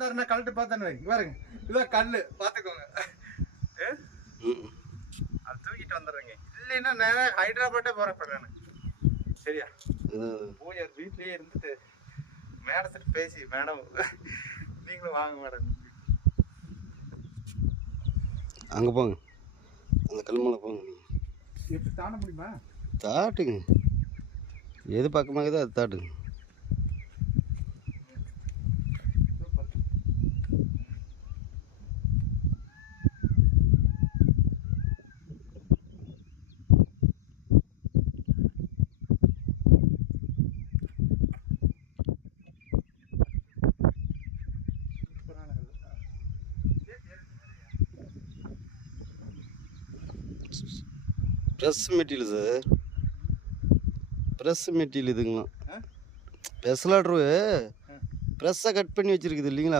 கழட்டு பார்த்தானே பாருங்க, இதான் கல்லு பார்த்துக்கோங்க. அது தூக்கிட்டு வந்துடுறேங்க. இல்லைன்னா நேரம் ஹைதராபாத்தே போகிறேன் நான். சரியா? பூஜை வீட்லேயே இருந்துட்டு மேடத்திட்டு பேசி, மேடம் நீங்களும் வாங்க மேடம், அங்கே போங்க, அந்த கல்மலை போங்க. எப்படி தாண்ட முடியுமா? தாட்டுங்க, எது பக்கமாகுதோ அது தாட்டுங்க. Press material sir, press material இதுங்களாம். பெசலாட்ரு ப்ரெஸ்ஸை கட் பண்ணி வச்சுருக்குது இல்லைங்களா?